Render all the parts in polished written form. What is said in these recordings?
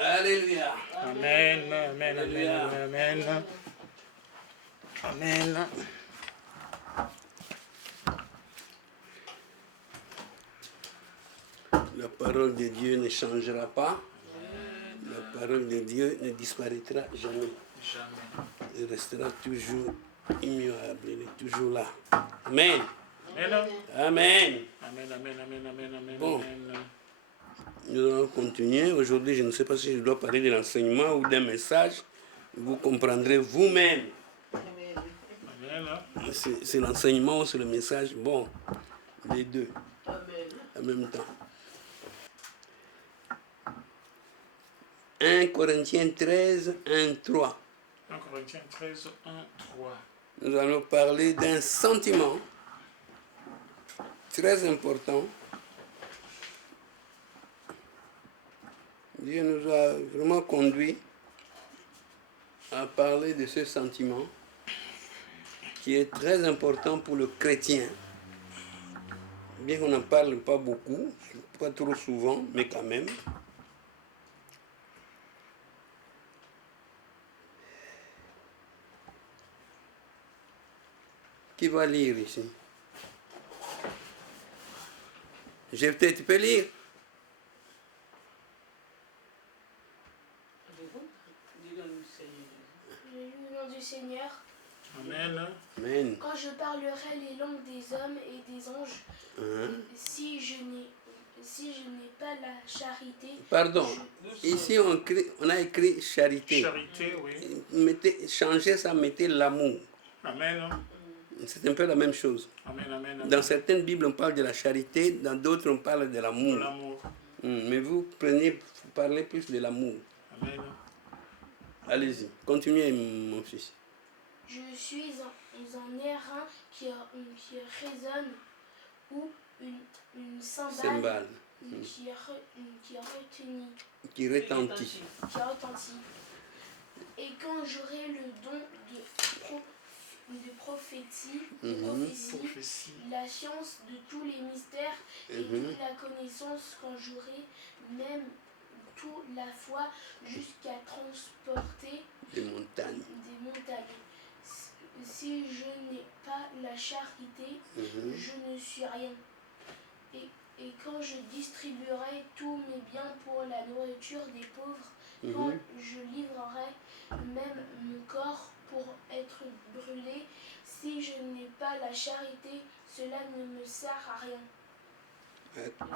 Alléluia. Amen, amen, Alléluia. amen, amen. Amen. La parole de Dieu ne changera pas. La parole de Dieu ne disparaîtra jamais. Jamais. Elle restera toujours immuable. Elle est toujours là. Amen. Amen. Amen. Amen, amen, amen, amen, amen, Bon. amen. Nous allons continuer. Aujourd'hui, je ne sais pas si je dois parler de l'enseignement ou d'un message. Vous comprendrez vous-même. Amen. C'est l'enseignement ou c'est le message. Bon, les deux. Amen. En même temps. 1 Corinthiens 13, 1, 3. 1 Corinthiens 13, 1, 3. Nous allons parler d'un sentiment très important. Dieu nous a vraiment conduits à parler de ce sentiment qui est très important pour le chrétien. Bien qu'on n'en parle pas beaucoup, pas trop souvent, mais quand même. Qui va lire ici? Tu peux lire? Le nom du Seigneur. Amen. Amen. Quand je parlerai les langues des hommes et des anges, Hein? si je n'ai pas la charité, Pardon. Ici, on a écrit charité. Charité, oui. Changez ça, mettez l'amour. Amen. C'est un peu la même chose. Amen, amen, amen. Dans certaines Bibles, on parle de la charité, dans d'autres, on parle de l'amour. De l'amour. Mais vous parlez plus de l'amour. Amen. Allez-y, continuez, mon fils. je suis un airain qui résonne ou une cymbale Qui retentit. qui retentit. Et quand j'aurai le don de prophétie, la science de tous les mystères et toute la connaissance, quand j'aurai même toute la foi jusqu'à transporter des montagnes. Si je n'ai pas la charité, je ne suis rien. Et quand je distribuerai tous mes biens pour la nourriture des pauvres, quand je livrerai même mon corps pour être brûlé, si je n'ai pas la charité, cela ne me sert à rien.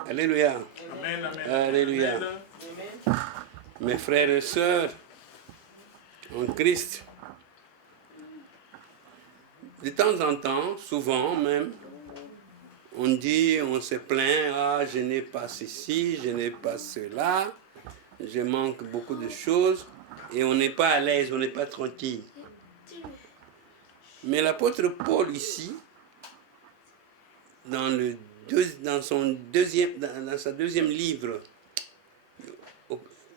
Alléluia. Amen, amen. Alléluia. Amen. Mes frères et sœurs en Christ, de temps en temps, souvent même, on se plaint, ah, je n'ai pas ceci, je n'ai pas cela, je manque beaucoup de choses, et on n'est pas à l'aise, on n'est pas tranquille. Mais l'apôtre Paul ici, dans sa deuxième livre,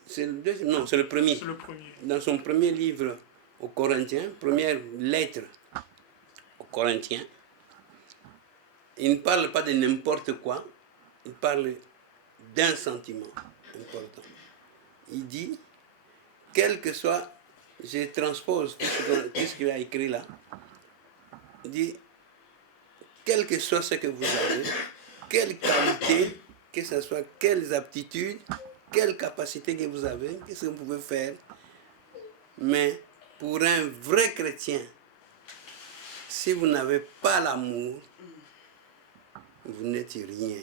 c'est le premier. C'est le premier. Dans son premier livre aux Corinthiens, première lettre aux Corinthiens, il ne parle pas de n'importe quoi, il parle d'un sentiment important. Il dit, quel que soit, je transpose tout ce qu'il a écrit là, il dit, quel que soit ce que vous avez, quelle qualité, que ce soit quelles aptitudes, quelle capacité que vous avez, qu'est-ce que vous pouvez faire, mais pour un vrai chrétien, si vous n'avez pas l'amour, vous n'êtes rien.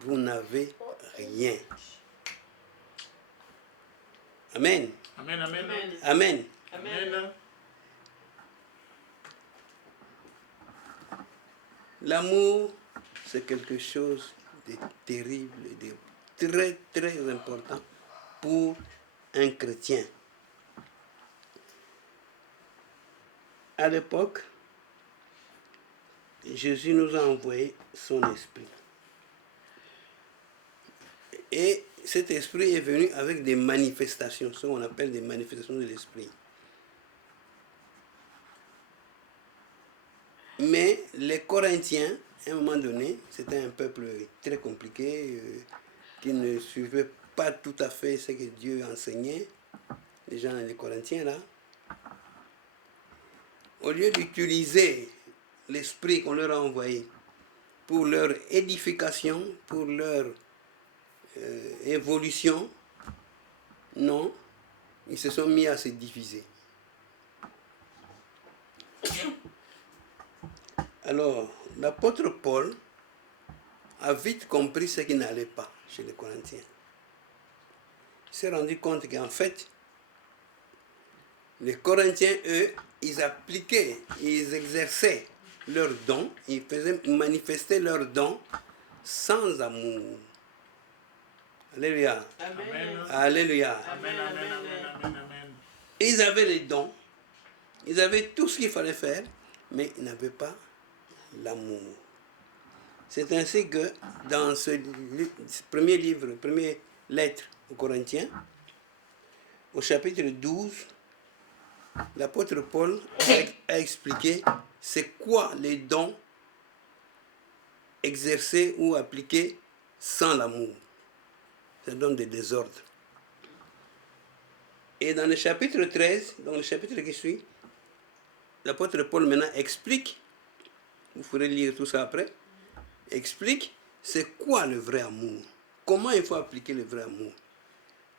Vous n'avez rien. Amen. Amen, amen. Amen. Amen. L'amour, c'est quelque chose de terrible et de très, très important pour un chrétien. À l'époque, Jésus nous a envoyé son esprit. Et cet esprit est venu avec des manifestations, ce qu'on appelle des manifestations de l'esprit. Mais les Corinthiens, à un moment donné, c'était un peuple très compliqué, qui ne suivait pas tout à fait ce que Dieu enseignait, les gens, les Corinthiens là, au lieu d'utiliser l'esprit qu'on leur a envoyé pour leur édification, pour leur évolution, non, ils se sont mis à se diviser. Alors, l'apôtre Paul a vite compris ce qui n'allait pas chez les Corinthiens. Il s'est rendu compte qu'en fait, les Corinthiens, eux, ils appliquaient, ils exerçaient leurs dons, ils manifestaient leurs dons sans amour. Alléluia. Amen. Alléluia. Amen, amen, amen, amen, amen. Ils avaient les dons, ils avaient tout ce qu'il fallait faire, mais ils n'avaient pas l'amour. C'est ainsi que dans ce premier livre, première lettre aux Corinthiens, au chapitre 12, l'apôtre Paul a expliqué c'est quoi les dons exercés ou appliqués sans l'amour. Ça donne des désordres. Et dans le chapitre 13, dans le chapitre qui suit, l'apôtre Paul maintenant explique, vous pourrez lire tout ça après, explique c'est quoi le vrai amour, comment il faut appliquer le vrai amour.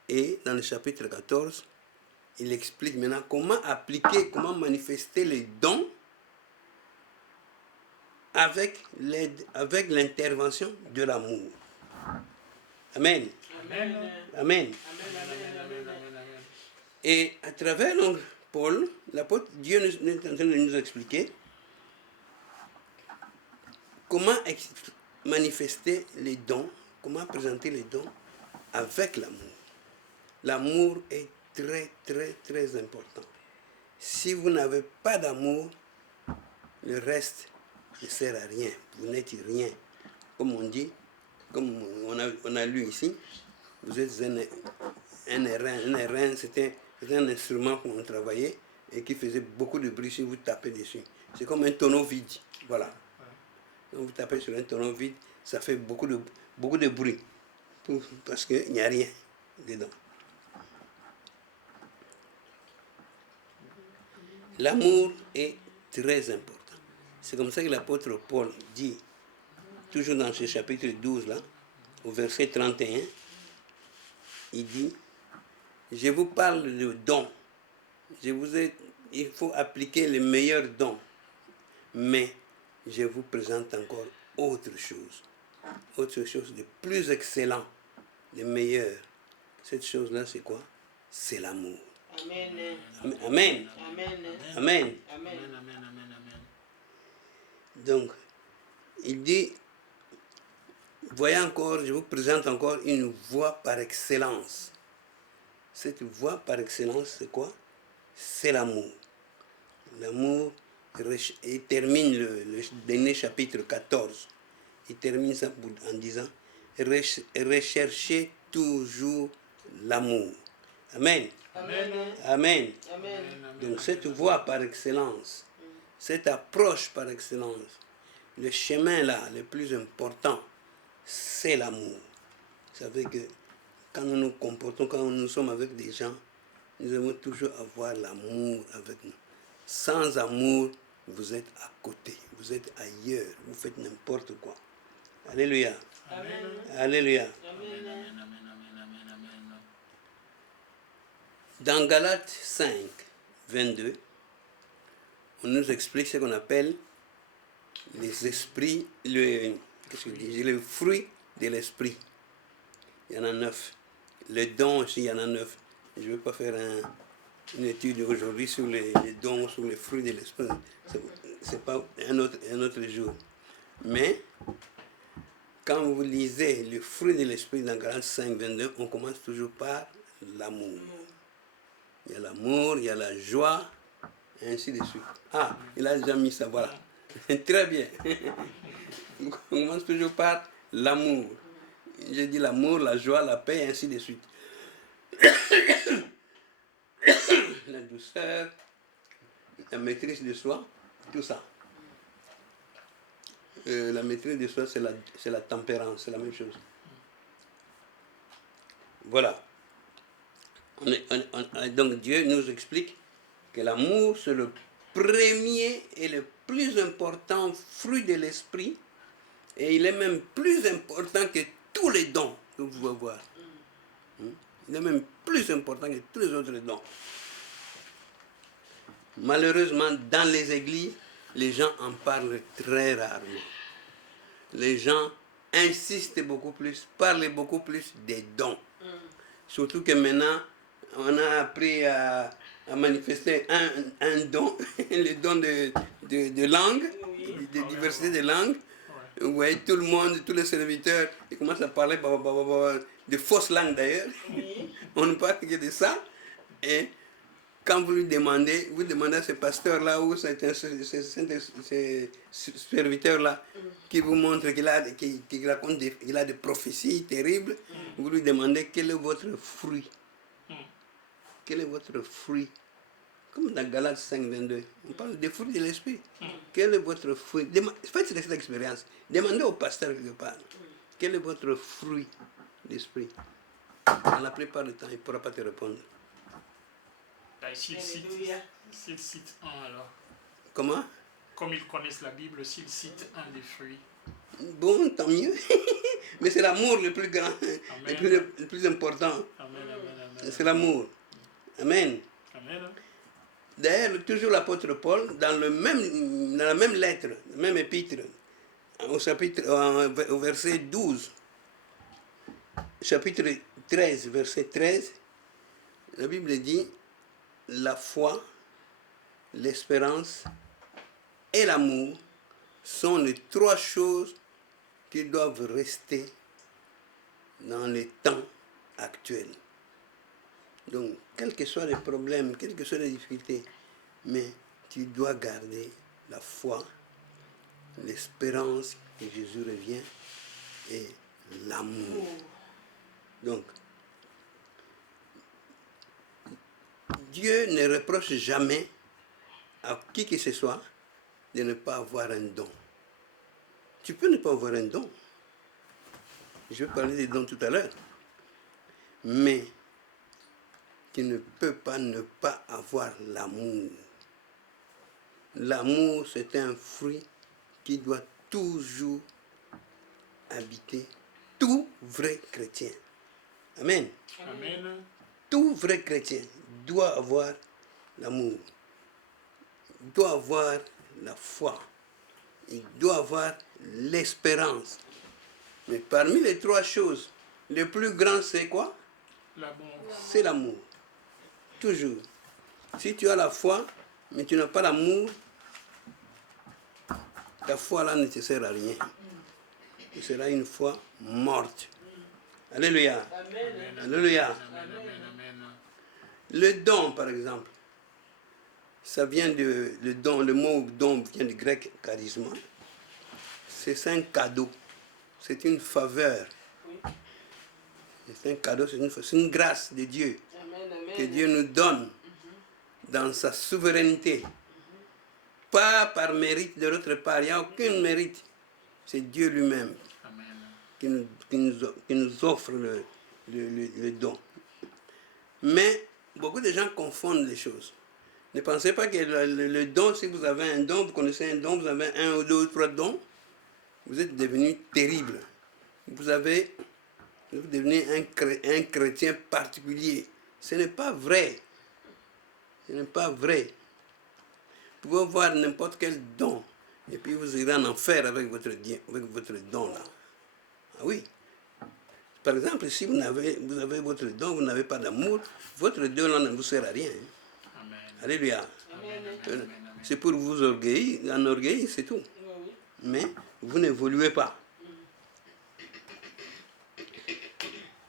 Et dans le chapitre 14, il explique maintenant comment appliquer, comment manifester les dons avec l'intervention de l'amour. Amen. Amen. Amen. Amen. Et à travers donc, Paul, l'apôtre, Dieu est en train de nous expliquer comment manifester les dons, comment présenter les dons avec l'amour. L'amour est très, très, très important. Si vous n'avez pas d'amour, le reste ne sert à rien. Vous n'êtes rien. Comme on dit, comme on a lu ici, vous êtes un airain. Un airain, c'était un instrument qu'on travaillait et qui faisait beaucoup de bruit si vous tapez dessus. C'est comme un tonneau vide. Voilà. Quand vous tapez sur un tonneau vide, ça fait beaucoup de bruit. Parce qu'il n'y a rien dedans. L'amour est très important. C'est comme ça que l'apôtre Paul dit, toujours dans ce chapitre 12, là, au verset 31, il dit, je vous parle de dons. Il faut appliquer les meilleurs dons. Mais je vous présente encore autre chose. Autre chose de plus excellent, de meilleur. Cette chose-là, c'est quoi? C'est l'amour. Amen. Amen. Amen. Amen. Amen. Donc, il dit, voyez encore, je vous présente encore une voie par excellence. Cette voie par excellence, c'est quoi? C'est l'amour. L'amour, il termine le dernier chapitre 14. Il termine ça en disant, recherchez toujours l'amour. Amen. Amen. Donc cette voie par excellence, cette approche par excellence, le chemin là, le plus important, c'est l'amour. Vous savez que quand nous nous comportons, quand nous sommes avec des gens, nous devons toujours avoir l'amour avec nous. Sans amour, vous êtes à côté, vous êtes ailleurs, vous faites n'importe quoi. Alléluia. Amen. Alléluia. Amen. Dans Galates 5, 22, on nous explique ce qu'on appelle les esprits, le fruit de l'esprit. Il y en a 9. Les dons aussi, il y en a 9. Je ne vais pas faire une étude aujourd'hui sur les dons, sur les fruits de l'esprit. Ce n'est pas un autre jour. Mais, quand vous lisez le fruit de l'esprit dans Galates 5, 22, on commence toujours par l'amour. Il y a l'amour, il y a la joie, et ainsi de suite. Ah, il a déjà mis ça, voilà. Très bien. On commence toujours par l'amour. J'ai dit l'amour, la joie, la paix, et ainsi de suite. La douceur, la maîtrise de soi, tout ça. La maîtrise de soi, c'est la tempérance, c'est la même chose. Voilà. Donc Dieu nous explique que l'amour, c'est le premier et le plus important fruit de l'esprit. Et il est même plus important que tous les dons que vous pouvez avoir. Il est même plus important que tous les autres dons. Malheureusement, dans les églises, les gens en parlent très rarement. Les gens insistent beaucoup plus, parlent beaucoup plus des dons. Surtout que maintenant, on a appris à manifester un don, le don de langue, de diversité de langues. Ouais. Vous voyez, tout le monde, tous les serviteurs, ils commencent à parler de fausses langues d'ailleurs. Oui. On ne parle que de ça. Et quand vous lui demandez, vous demandez à ce pasteur-là ou ce serviteur-là qui vous montre qu'il raconte qu'il a des prophéties terribles, vous lui demandez quel est votre fruit. Quel est votre fruit? Comme dans Galates 5, 22, on parle des fruits de l'esprit. Quel est votre fruit? Faites cette expérience. Demandez au pasteur qui vous parle. Quel est votre fruit d'esprit? Dans la plupart du temps, il ne pourra pas te répondre. Ben, s'ils Alléluia. citent un, alors, Comment? comme ils connaissent la Bible, s'ils citent un des fruits, Bon, tant mieux. Mais c'est l'amour le plus grand, le plus important. amen, amen, amen. C'est l'amour. Amen. Amen. D'ailleurs, toujours l'apôtre Paul, dans la même lettre, le même épître, au verset 12, chapitre 13, verset 13, la Bible dit, la foi, l'espérance et l'amour sont les trois choses qui doivent rester dans les temps actuels. Donc, quels que soient les problèmes, quelles que soient les difficultés, mais tu dois garder la foi, l'espérance que Jésus revient et l'amour. Donc, Dieu ne reproche jamais à qui que ce soit de ne pas avoir un don. Tu peux ne pas avoir un don. Je vais parler des dons tout à l'heure. Mais tu ne peux pas ne pas avoir l'amour. L'amour, c'est un fruit qui doit toujours habiter tout vrai chrétien. Amen. Amen. Tout vrai chrétien doit avoir l'amour. Il doit avoir la foi. Il doit avoir l'espérance. Mais parmi les trois choses, le plus grand, c'est quoi? L'amour. C'est l'amour. Toujours. Si tu as la foi, mais tu n'as pas l'amour, ta foi là ne te sert à rien. Tu seras une foi morte. Alléluia. Amen. Alléluia. Amen, amen, amen. Le don, par exemple, ça vient le mot don vient du grec charisma. C'est un cadeau. C'est une faveur. C'est un cadeau, c'est une grâce de Dieu Amen. Amen. que Dieu nous donne dans sa souveraineté. Pas par mérite de l'autre part, il n'y a aucun mérite. C'est Dieu lui-même Amen. qui nous offre le don. Mais beaucoup de gens confondent les choses. Ne pensez pas que le don, si vous avez un don, vous connaissez un don, vous avez un ou deux ou trois dons, vous êtes devenu terrible. Vous devenez un chrétien particulier. Ce n'est pas vrai. Ce n'est pas vrai. Vous pouvez avoir n'importe quel don, et puis vous irez en enfer avec votre don là. Ah oui. Par exemple, si vous avez votre don, vous n'avez pas d'amour, votre don là ne vous sert à rien. Amen. Alléluia. Amen. C'est pour vous enorgueillir, c'est tout. Oui. Mais vous n'évoluez pas.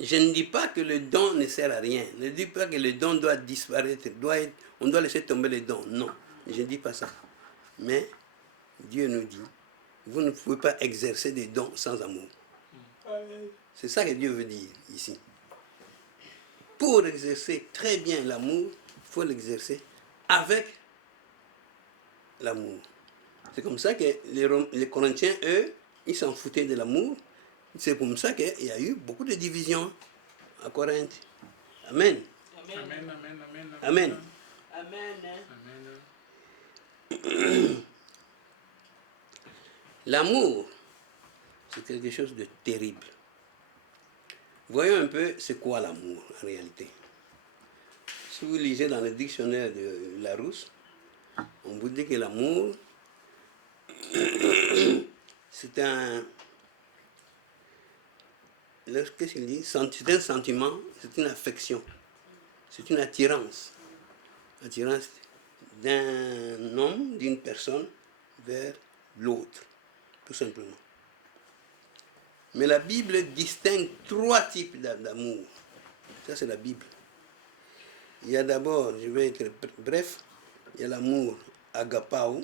Je ne dis pas que le don ne sert à rien. Je ne dis pas que le don doit disparaître, on doit laisser tomber le don. Non, je ne dis pas ça. Mais Dieu nous dit, vous ne pouvez pas exercer des dons sans amour. C'est ça que Dieu veut dire ici. Pour exercer très bien l'amour, il faut l'exercer avec l'amour. C'est comme ça que les Corinthiens, eux, ils s'en foutaient de l'amour. C'est comme ça qu'il y a eu beaucoup de divisions à Corinthe. Amen. Amen, amen, amen, Amen. Amen. Amen. L'amour, c'est quelque chose de terrible. Voyons un peu c'est quoi l'amour en réalité. Si vous lisez dans le dictionnaire de Larousse, on vous dit que l'amour, c'est un... Qu'est-ce qu'il dit? C'est un sentiment, c'est une affection, c'est une attirance. Attirance d'un homme, d'une personne vers l'autre, tout simplement. Mais la Bible distingue 3 types d'amour. Ça, c'est la Bible. Il y a d'abord, je vais être bref, il y a l'amour agapao.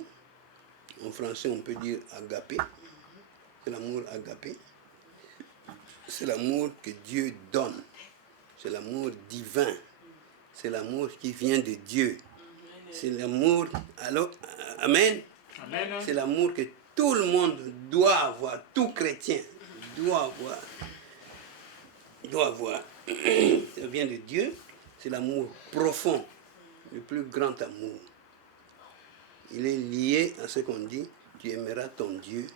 En français, on peut dire agapé. C'est l'amour agapé. C'est l'amour que Dieu donne. C'est l'amour divin. C'est l'amour qui vient de Dieu. C'est l'amour... Alors, amen. Amen. C'est l'amour que tout le monde doit avoir, tout chrétien doit avoir. Ça vient de Dieu. C'est l'amour profond, le plus grand amour. Il est lié à ce qu'on dit, tu aimeras ton Dieu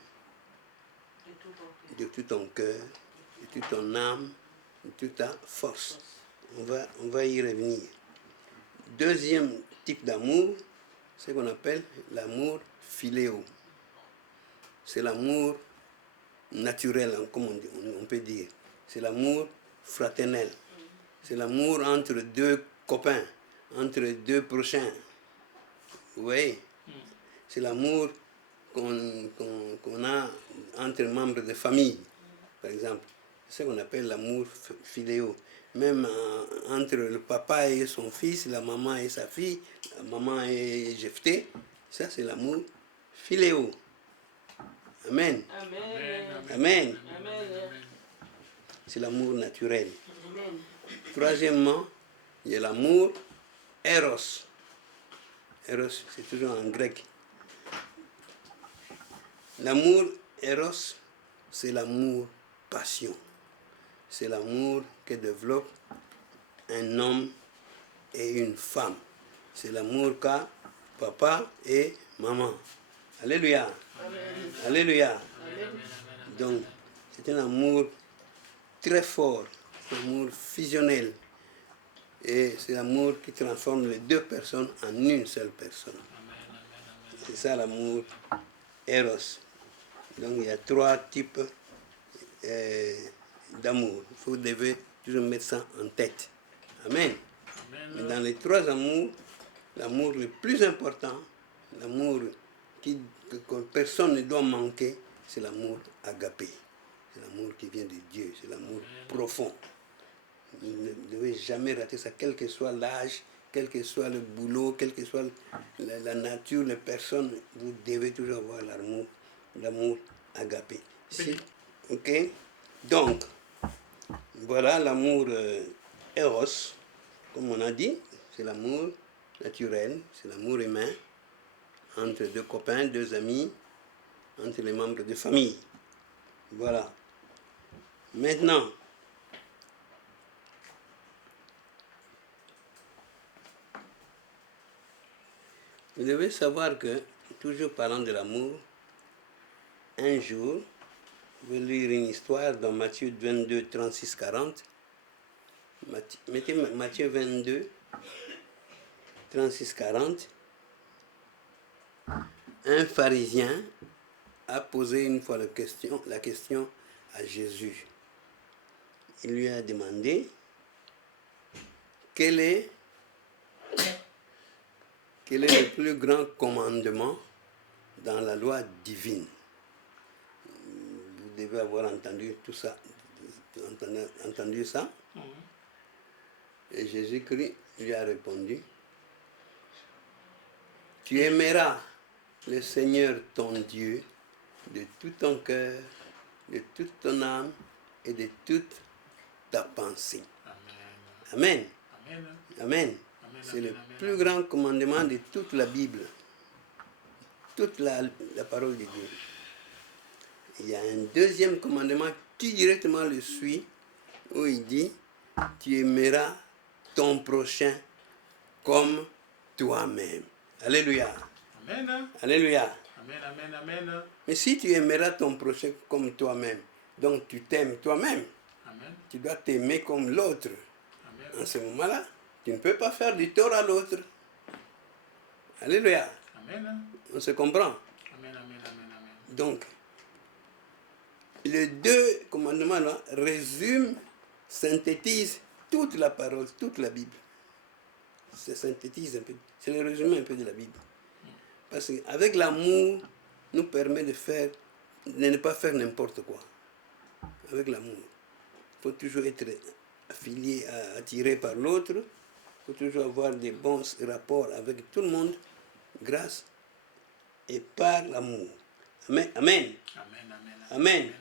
de tout ton cœur, de toute ton âme, de toute ta force. On va y revenir. Deuxième type d'amour, c'est ce qu'on appelle l'amour philéo. C'est l'amour naturel, comme on peut dire. C'est l'amour fraternel. C'est l'amour entre 2 copains, entre 2 prochains. Vous voyez? C'est l'amour qu'on a entre membres de famille, par exemple. C'est ce qu'on appelle l'amour philéo. Même entre le papa et son fils, la maman et sa fille, la maman et Jephthé, ça c'est l'amour philéo. Amen. Amen. C'est l'amour naturel. Troisièmement, il y a l'amour Eros. Eros, c'est toujours en grec. L'amour Eros, c'est l'amour passion. C'est l'amour que développe un homme et une femme. C'est l'amour qu'a papa et maman. Alléluia. Amen. Alléluia. Amen. Donc, c'est un amour très fort, un amour fusionnel. Et c'est l'amour qui transforme les 2 personnes en une seule personne. C'est ça l'amour Eros. Donc il y a 3 types d'amour. Vous devez toujours mettre ça en tête. Amen. Mais dans les 3 amours, l'amour le plus important, l'amour que personne ne doit manquer, c'est l'amour agapé. C'est l'amour qui vient de Dieu, c'est l'amour profond. Vous ne devez jamais rater ça, quel que soit l'âge, quel que soit le boulot, quelle que soit la nature, les personnes, vous devez toujours avoir l'amour agapé. Ok? Donc, voilà l'amour Eros, comme on a dit, c'est l'amour naturel, c'est l'amour humain, entre 2 copains, 2 amis, entre les membres de famille. Voilà. Maintenant, vous devez savoir que, toujours parlant de l'amour, un jour, je vais lire une histoire dans Matthieu 22, 36, 40. Mettez Matthieu 22, 36, 40. Un pharisien a posé une fois la question à Jésus. Il lui a demandé quel est le plus grand commandement dans la loi divine. Vous devez avoir entendu tout ça. Entendu ça. Et Jésus-Christ lui a répondu, tu aimeras le Seigneur ton Dieu de tout ton cœur, de toute ton âme et de toute ta pensée. Amen. Amen. Amen. C'est le plus grand commandement de toute la Bible, toute la parole de Dieu. Il y a un deuxième commandement qui directement le suit, où il dit, tu aimeras ton prochain comme toi-même. Alléluia. Amen. Alléluia. Amen, amen, amen. Mais si tu aimeras ton prochain comme toi-même, donc tu t'aimes toi-même, Amen. tu dois t'aimer comme l'autre. Amen. En ce moment-là, tu ne peux pas faire du tort à l'autre. Alléluia. Amen. On se comprend. Amen, amen, amen, amen. Donc, les deux commandements-là résument, synthétisent toute la parole, toute la Bible. Ça synthétise un peu. C'est le résumé un peu de la Bible. Parce qu'avec l'amour, nous permet de ne pas faire n'importe quoi. Avec l'amour. Il faut toujours être affilié, attiré par l'autre. Il faut toujours avoir des bons rapports avec tout le monde, grâce et par l'amour. Amen. Amen. Amen, amen, Amen. amen, amen, amen.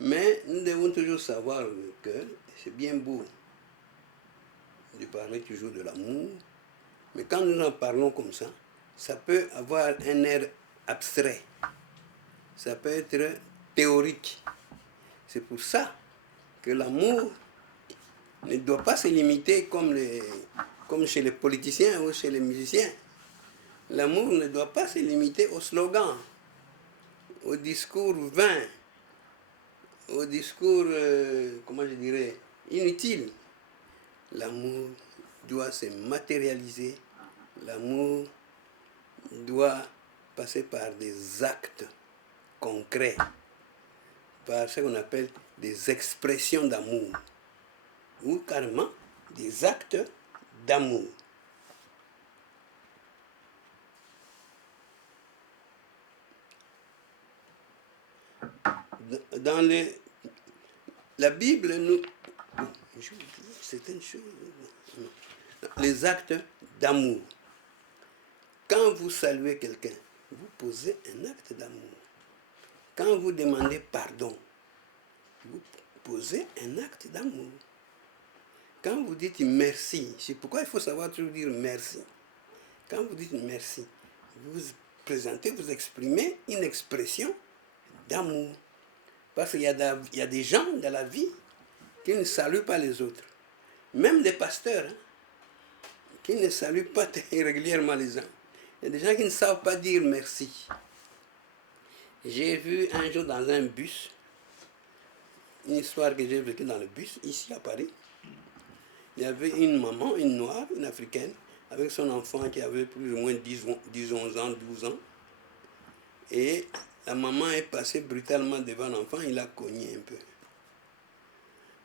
Mais nous devons toujours savoir que c'est bien beau de parler toujours de l'amour, mais quand nous en parlons comme ça peut avoir un air abstrait, ça peut être théorique. C'est pour ça que l'amour ne doit pas se limiter comme chez les politiciens ou chez les musiciens. L'amour ne doit pas se limiter au slogan, au discours vain, au discours, comment je dirais, inutile. L'amour doit se matérialiser, l'amour doit passer par des actes concrets, par ce qu'on appelle des expressions d'amour, ou carrément des actes d'amour. Dans la Bible, nous... certaines choses... Les actes d'amour. Quand vous saluez quelqu'un, vous posez un acte d'amour. Quand vous demandez pardon, vous posez un acte d'amour. Quand vous dites merci, c'est pourquoi il faut savoir toujours dire merci. Quand vous dites merci, vous présentez, vous exprimez une expression d'amour. Parce qu'il y a des gens dans la vie qui ne saluent pas les autres. Même des pasteurs, hein, qui ne saluent pas régulièrement les gens. Il y a des gens qui ne savent pas dire merci. J'ai vu un jour dans un bus, une histoire que j'ai vécue dans le bus, ici à Paris. Il y avait une maman, une noire, une africaine, avec son enfant qui avait plus ou moins 10 11 ans, 12 ans. Et la maman est passée brutalement devant l'enfant, il a cogné un peu.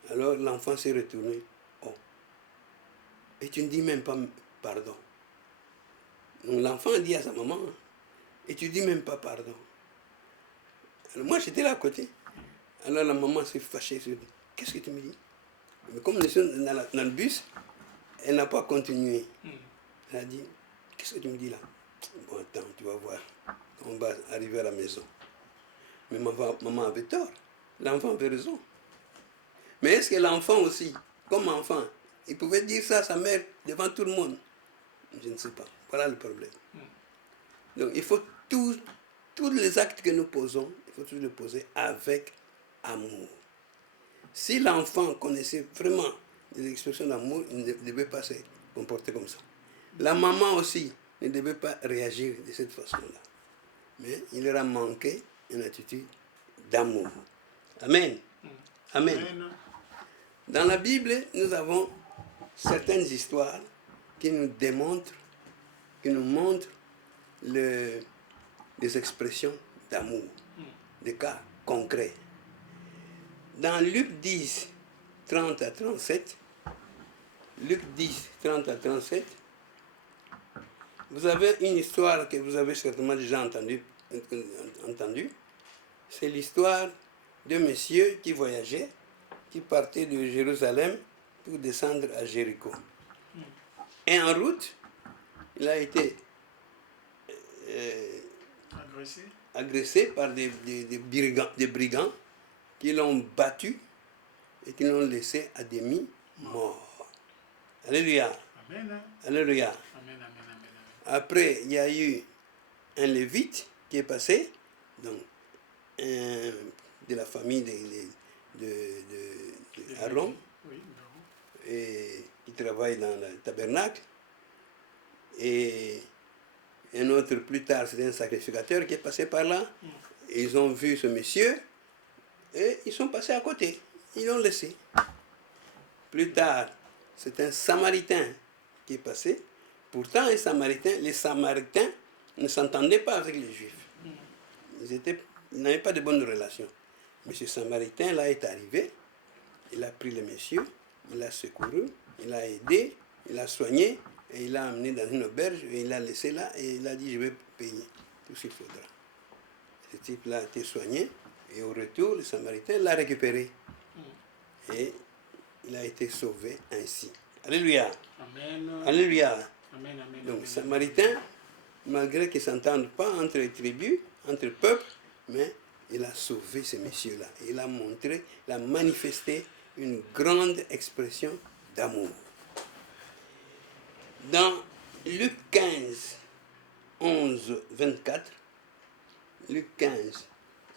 Alors l'enfant s'est retourné. Oh. Et tu ne dis même pas pardon. Donc l'enfant dit à sa maman, et tu ne dis même pas pardon. Alors moi j'étais là à côté. Alors la maman s'est fâchée, elle s'est dit, qu'est-ce que tu me dis? Mais comme nous sommes dans le bus, elle n'a pas continué. Elle a dit, qu'est-ce que tu me dis là? Bon, attends, tu vas voir. On va arriver à la maison. Mais maman avait tort. L'enfant avait raison. Mais est-ce que l'enfant aussi, comme enfant, il pouvait dire ça à sa mère devant tout le monde? Je ne sais pas. Voilà le problème. Donc il faut tous les actes que nous posons, il faut tous les poser avec amour. Si l'enfant connaissait vraiment des expressions d'amour, il ne devait pas se comporter comme ça. La maman aussi ne devait pas réagir de cette façon-là. Mais il leur a manqué une attitude d'amour. Amen. Amen. Amen. Dans la Bible, nous avons certaines histoires qui nous démontrent, qui nous montrent des expressions d'amour, des cas concrets. Dans Luc 10, 30 à 37, Luc 10, 30 à 37, vous avez une histoire que vous avez certainement déjà entendue. C'est l'histoire de monsieur qui voyageait, qui partait de Jérusalem pour descendre à Jéricho. Et en route, il a été agressé par des brigands qui l'ont battu et qui l'ont laissé à demi mort. Alléluia. Amen. Alléluia. Amen, amen, amen, amen. Après, il y a eu un lévite qui est passé, donc de la famille de Aaron, Oui, non. et qui travaille dans le tabernacle. Et un autre plus tard, c'était un sacrificateur qui est passé par là. Ils ont vu ce monsieur et ils sont passés à côté. Ils l'ont laissé. Plus tard, c'est un Samaritain qui est passé. Pourtant, les Samaritains ne s'entendaient pas avec les Juifs. Ils n'avaient pas de bonnes relations. Mais ce Samaritain-là est arrivé. Il a pris le monsieur, il l'a secouru, il l'a aidé, il l'a soigné, et il l'a amené dans une auberge, et il l'a laissé là, et il a dit, je vais payer tout ce qu'il faudra. Ce type-là a été soigné, et au retour, le Samaritain l'a récupéré. Et il a été sauvé ainsi. Alléluia. Amen. Alléluia. Amen, amen, Donc, amen. Samaritain, malgré qu'ils ne s'entendent pas entre les tribus, entre peuples, mais il a sauvé ces messieurs-là. Il a montré, il a manifesté une grande expression d'amour. Dans Luc 15, 11, 24, Luc 15,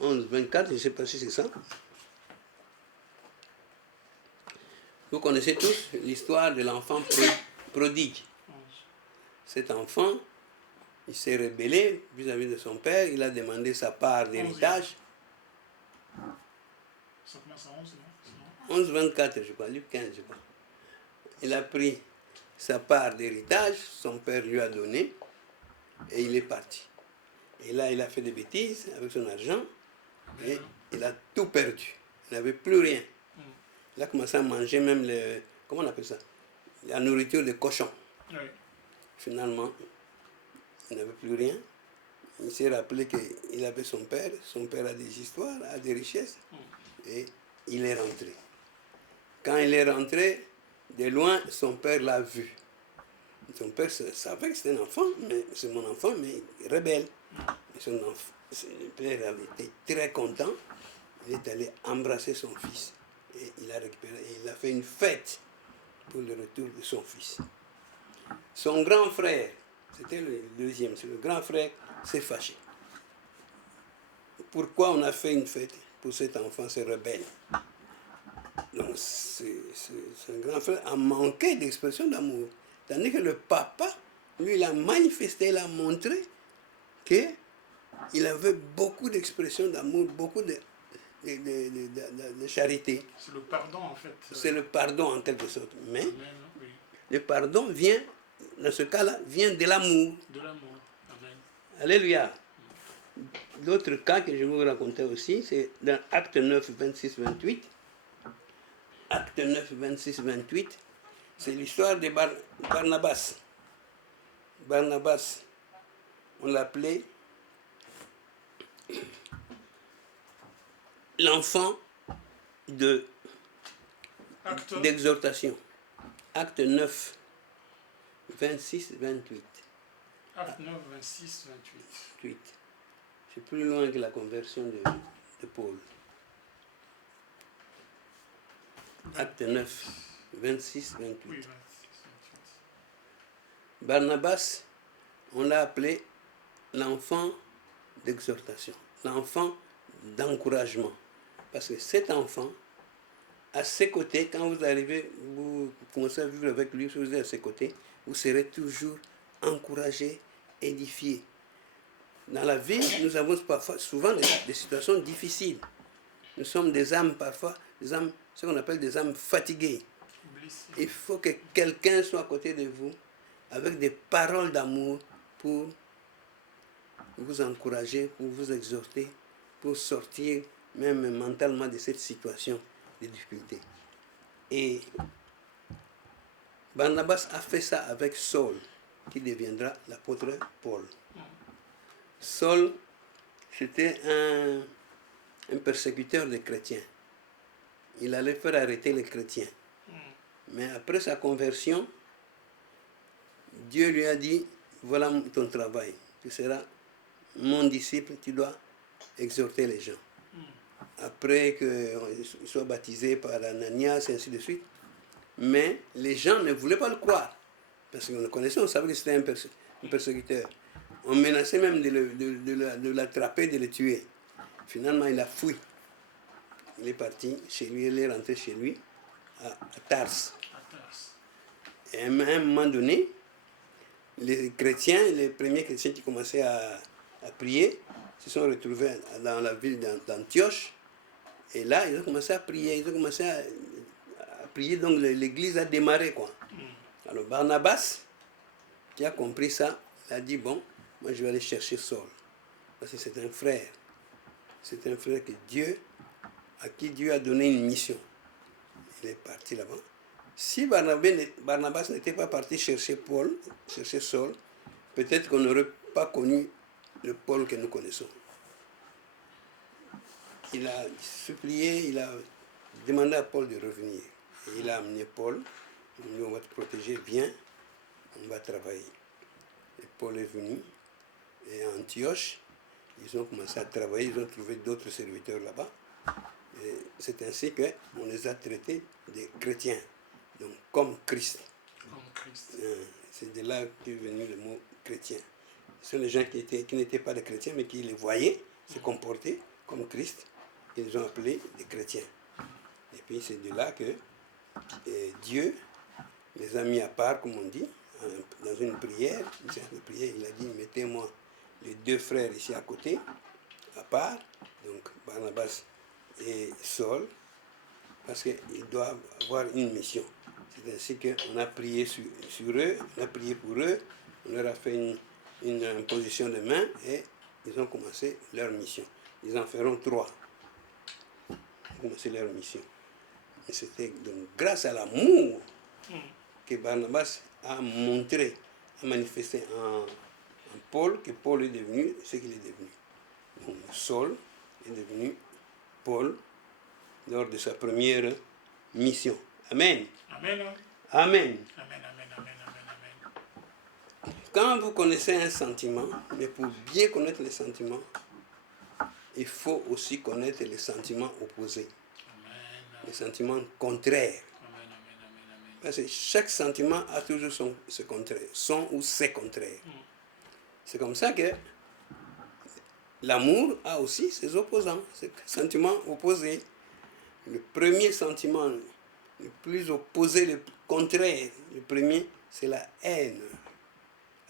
11, 24, je ne sais pas si c'est ça. Vous connaissez tous l'histoire de l'enfant prodigue. Cet enfant, il s'est rebellé vis-à-vis de son père, il a demandé sa part d'héritage. Ça commence à 11, non? 11, 24, je crois, Luc 15, je crois. Il a pris sa part d'héritage, son père lui a donné, et il est parti. Et là, il a fait des bêtises avec son argent, et il a tout perdu. Il n'avait plus rien. Il a commencé à manger même comment on appelle ça? La nourriture de cochon. Oui. Finalement, il n'avait plus rien. Il s'est rappelé qu'il avait son père a des histoires, a des richesses, et il est rentré. Quand il est rentré, de loin, son père l'a vu. Son père savait que c'était un enfant, mais c'est mon enfant, mais rebelle. Et le père avait été très content. Il est allé embrasser son fils. Et il a récupéré, et il a fait une fête pour le retour de son fils. Son grand frère, c'était le deuxième, c'est le grand frère, s'est fâché. Pourquoi on a fait une fête pour cet enfant, ce rebelle? Donc, ce grand frère a manqué d'expression d'amour. Tandis que le papa, lui, il a manifesté, il a montré qu'il avait beaucoup d'expression d'amour, beaucoup de charité. C'est le pardon, en fait. C'est le pardon en quelque sorte. Mais Amen, oui. le pardon vient, dans ce cas-là, vient de l'amour. De l'amour. Amen. Alléluia. L'autre cas que je vais vous raconter aussi, c'est dans Acte 9, 26, 28. Acte 9, 26, 28, c'est l'histoire de Barnabas. Barnabas, on l'appelait l'enfant d'exhortation. Acte 9, 26, 28. Acte 9, 26, 28. C'est plus loin que la conversion de Paul. Acte 9, 26, 28. Oui, 26, 28. Barnabas, on l'a appelé l'enfant d'exhortation, l'enfant d'encouragement. Parce que cet enfant, à ses côtés, quand vous arrivez, vous commencez à vivre avec lui, si vous êtes à ses côtés, vous serez toujours encouragé, édifié. Dans la vie, nous avons parfois, souvent des situations difficiles. Nous sommes des âmes parfois, ce qu'on appelle des âmes fatiguées. Blessé. Il faut que quelqu'un soit à côté de vous avec des paroles d'amour pour vous encourager, pour vous exhorter, pour sortir même mentalement de cette situation de difficulté. Et Barnabas a fait ça avec Saul, qui deviendra l'apôtre Paul. Saul, c'était un persécuteur des chrétiens. Il allait faire arrêter les chrétiens. Mais après sa conversion, Dieu lui a dit, voilà ton travail, tu seras mon disciple, tu dois exhorter les gens. Après qu'il soit baptisé par Ananias, et ainsi de suite. Mais les gens ne voulaient pas le croire. Parce qu'on le connaissait, on savait que c'était un persécuteur. On menaçait même de l'attraper, de le tuer. Finalement, il a fui. Il est parti chez lui, il est rentré chez lui à Tars. Et à un moment donné, les chrétiens, les premiers chrétiens qui commençaient à prier, se sont retrouvés dans la ville d'Antioche. Et là, ils ont commencé à prier. Ils ont commencé à prier, donc l'église a démarré, quoi. Alors Barnabas, qui a compris ça, il a dit, bon, moi je vais aller chercher Saul. Parce que c'est un frère. C'est un frère à qui Dieu a donné une mission. Il est parti là-bas. Si Barnabas n'était pas parti chercher Saul, peut-être qu'on n'aurait pas connu le Paul que nous connaissons. Il a supplié, il a demandé à Paul de revenir. Et il a amené Paul. Il a dit, on va te protéger, viens, on va travailler. Et Paul est venu. Et à Antioche, ils ont commencé à travailler, ils ont trouvé d'autres serviteurs là-bas. Et c'est ainsi qu'on les a traités des chrétiens, donc comme Christ. Comme Christ. C'est de là qu'est venu le mot chrétien. Ce sont les gens qui n'étaient pas des chrétiens, mais qui les voyaient se comporter comme Christ, qu'ils ont appelés des chrétiens. Et puis c'est de là que Dieu les a mis à part, comme on dit, dans une prière. Il a dit, mettez-moi les deux frères ici à côté, à part, donc Barnabas et Saul, parce qu'ils doivent avoir une mission. C'est ainsi qu'on a prié sur eux, on a prié pour eux, on leur a fait une imposition de main et ils ont commencé leur mission. Ils en feront 3. Ils ont commencé leur mission. Et c'était donc grâce à l'amour que Barnabas a montré, a manifesté en Paul, que Paul est devenu ce qu'il est devenu. Donc, Saul est devenu Paul lors de sa première mission. Amen. Amen. Amen. Amen, amen, amen, amen, amen. Quand vous connaissez un sentiment, mais pour bien connaître les sentiments, il faut aussi connaître les sentiments opposés, les sentiments contraires. Parce que chaque sentiment a toujours son contraire, son ou ses contraires. C'est comme ça que l'amour a aussi ses opposants, ses sentiments opposés. Le premier sentiment, le plus opposé, le contraire, le premier, c'est la haine.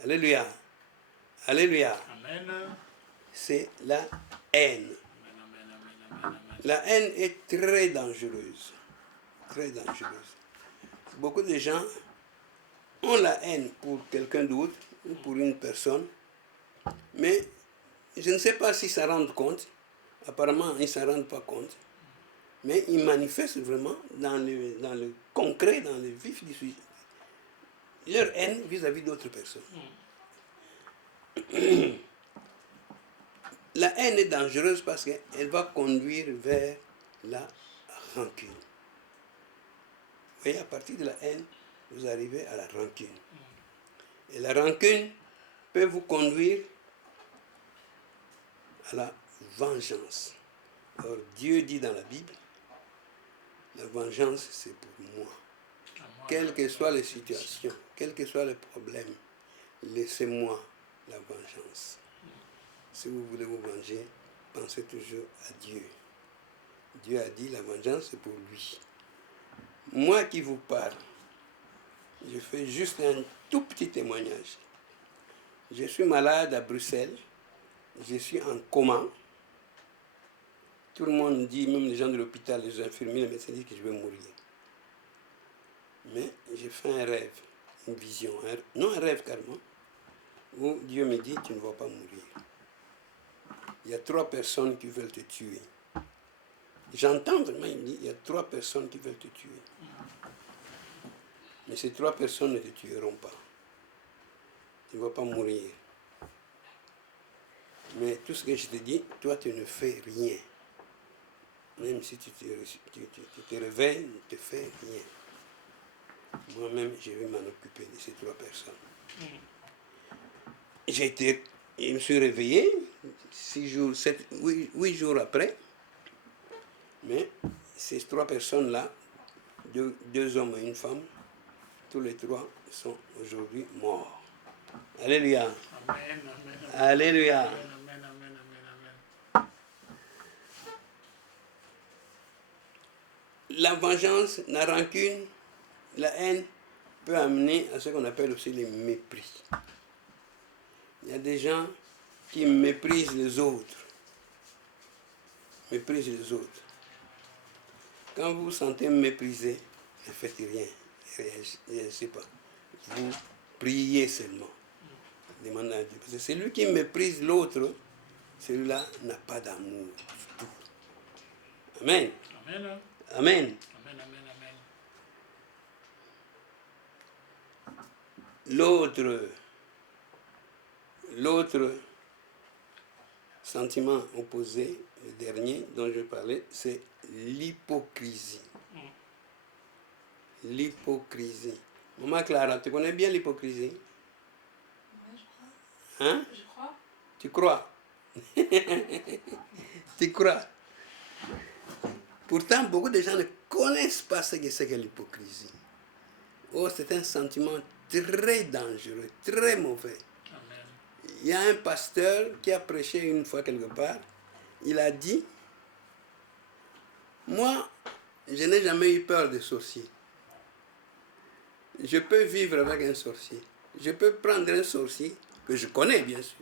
Alléluia. Alléluia. Amen. C'est la haine. La haine est très dangereuse. Très dangereuse. Beaucoup de gens ont la haine pour quelqu'un d'autre ou pour une personne, mais je ne sais pas s'ils s'en rendent compte. Apparemment, ils ne s'en rendent pas compte. Mais ils manifestent vraiment dans le concret, dans le vif du sujet, leur haine vis-à-vis d'autres personnes. La haine est dangereuse parce qu'elle va conduire vers la rancune. Vous voyez, à partir de la haine, vous arrivez à la rancune. Et la rancune peut vous conduire à la vengeance. Alors Dieu dit dans la Bible, la vengeance c'est pour moi. Quelles que soient les situations, quels que soient les problèmes, laissez-moi la vengeance. Si vous voulez vous venger, pensez toujours à Dieu. Dieu a dit la vengeance c'est pour lui. Moi qui vous parle, je fais juste un tout petit témoignage. Je suis malade à Bruxelles, je suis en coma. Tout le monde dit, même les gens de l'hôpital, les infirmiers, les médecins disent que je vais mourir. Mais j'ai fait un rêve, une vision, non un rêve carrément, où Dieu me dit, tu ne vas pas mourir. Il y a 3 personnes qui veulent te tuer. J'entends vraiment, il me dit, il y a 3 personnes qui veulent te tuer. Mais ces 3 personnes ne te tueront pas. Tu ne vas pas mourir. Mais tout ce que je te dis, toi tu ne fais rien. Même si tu te réveilles, tu ne fais rien. Moi-même, je vais m'en occuper de ces 3 personnes. Je me suis réveillé 8 jours après. Mais ces 3 personnes-là, 2 hommes et une femme, tous les trois sont aujourd'hui morts. Alléluia. Amen, amen, amen. Alléluia. Amen, amen, amen, amen, amen. La vengeance, la rancune, la haine peut amener à ce qu'on appelle aussi le mépris. Il y a des gens qui méprisent les autres. Méprisent les autres. Quand vous vous sentez méprisé, ne faites rien. Réagissez pas. Vous priez seulement. Demandez à Dieu. Parce que celui qui méprise l'autre, celui-là n'a pas d'amour. Amen. Amen, Amen. amen, amen, amen. L'autre sentiment opposé, le dernier dont je parlais, c'est l'hypocrisie. L'hypocrisie. Maman Clara, tu connais bien l'hypocrisie? Ouais, je crois. Hein? Je crois. Tu crois? Tu crois? Pourtant, beaucoup de gens ne connaissent pas ce que c'est que l'hypocrisie. Oh, c'est un sentiment très dangereux, très mauvais. Amen. Il y a un pasteur qui a prêché une fois quelque part. Il a dit, moi, je n'ai jamais eu peur des sorciers. Je peux vivre avec un sorcier. Je peux prendre un sorcier que je connais, bien sûr.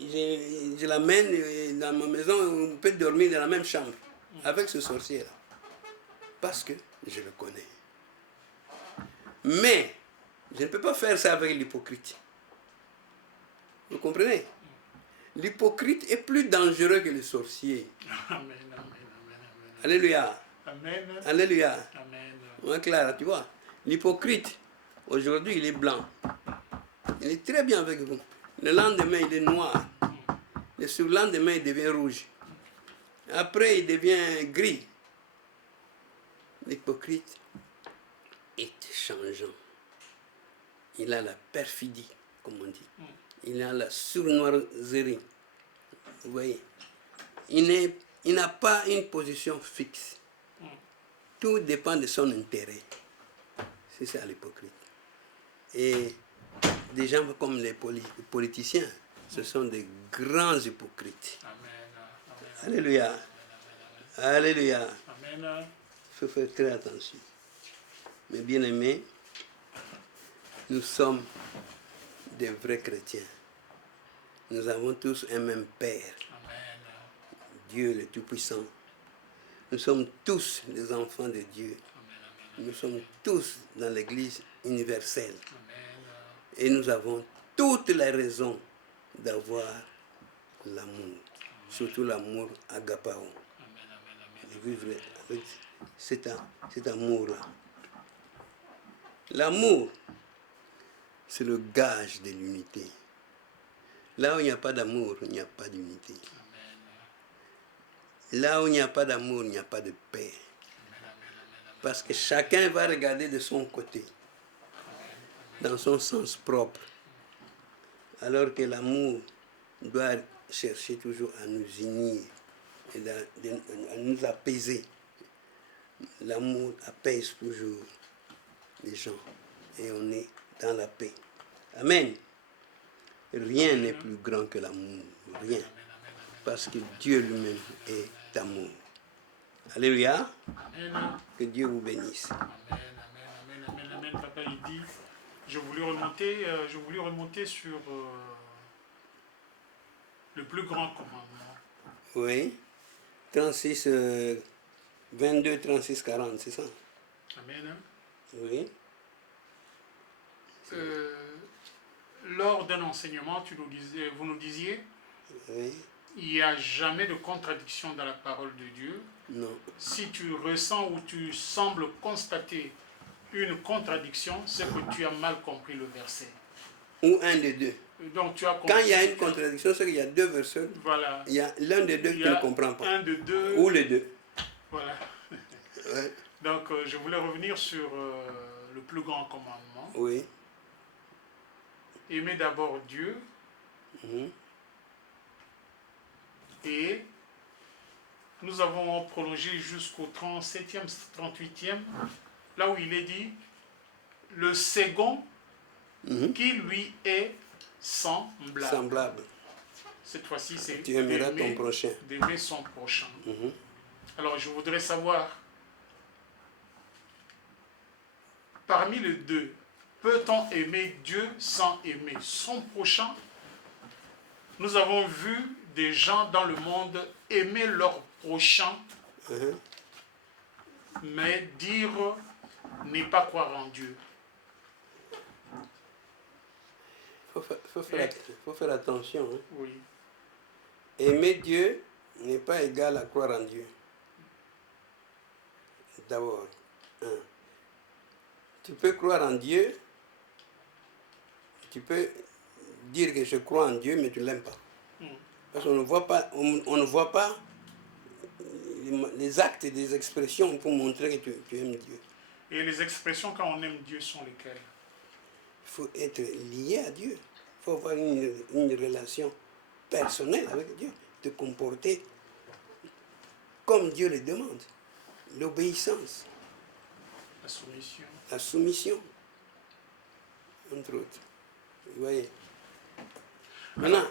Je l'amène dans ma maison, on peut dormir dans la même chambre avec ce sorcier-là. Parce que je le connais. Mais, je ne peux pas faire ça avec l'hypocrite. Vous comprenez? L'hypocrite est plus dangereux que le sorcier. Amen, amen, amen, amen. Alléluia. Amen, Alléluia. amen. Ouais, Clara, tu vois, l'hypocrite, aujourd'hui, il est blanc. Il est très bien avec vous. Le lendemain, il est noir. Le surlendemain, il devient rouge. Après, il devient gris. L'hypocrite est changeant. Il a la perfidie, comme on dit. Il a la sournoiserie. Vous voyez? Il n'a pas une position fixe. Tout dépend de son intérêt. C'est ça l'hypocrite. Et des gens comme les politiciens, ce sont des grands hypocrites. Amen, amen, Alléluia. Alléluia. amen. Il faut faire très attention. Mais bien aimés, nous sommes des vrais chrétiens. Nous avons tous un même Père, Amen. Dieu le Tout-Puissant. Nous sommes tous les enfants de Dieu. Nous sommes tous dans l'Église universelle. Et nous avons toutes les raisons d'avoir l'amour. Surtout l'amour agapao. De vivre avec cet amour-là. L'amour, c'est le gage de l'unité. Là où il n'y a pas d'amour, il n'y a pas d'unité. Là où il n'y a pas d'amour, il n'y a pas de paix. Parce que chacun va regarder de son côté, dans son sens propre. Alors que l'amour doit chercher toujours à nous unir, et à nous apaiser. L'amour apaise toujours les gens et on est dans la paix. Amen. Rien n'est plus grand que l'amour. Rien. Parce que Dieu lui-même est amour. Alléluia. Amen. Que Dieu vous bénisse. Amen, amen, amen, amen, amen. Papa, il dit, je voulais remonter sur le plus grand commandement. Oui. 36, 22, 36, 40, c'est ça? Amen. Oui. Lors d'un enseignement, vous nous disiez, Oui. il n'y a jamais de contradiction dans la parole de Dieu. Non. Si tu ressens ou tu sembles constater une contradiction, c'est que tu as mal compris le verset. Ou un des deux. Donc tu as compris. Quand il y a une contradiction, c'est qu'il y a deux versets. Voilà. Il y a l'un des deux qui ne comprend pas. Un de deux. Ou les deux. Voilà. Ouais. Donc je voulais revenir sur le plus grand commandement. Oui. Aimer d'abord Dieu et nous avons prolongé jusqu'au 37e, 38e là où il est dit, le second qui lui est semblable. Semblable. Cette fois-ci, c'est Tu aimeras ton prochain. d'aimer son prochain. Alors, je voudrais savoir, parmi les deux, peut-on aimer Dieu sans aimer son prochain? Nous avons vu des gens dans le monde aimer leur prochain, mais dire ne pas croire en Dieu. Faut faire attention. Hein. Oui. Aimer Dieu n'est pas égal à croire en Dieu. D'abord, tu peux croire en Dieu, tu peux dire que je crois en Dieu, mais tu ne l'aimes pas. Parce qu'on ne voit pas, on ne voit pas les actes et les expressions pour montrer que tu aimes Dieu. Et les expressions quand on aime Dieu sont lesquelles? Il faut être lié à Dieu. Il faut avoir une relation personnelle avec Dieu, te comporter comme Dieu le demande. L'obéissance, La soumission. la soumission, entre autres. Vous voyez. Maintenant,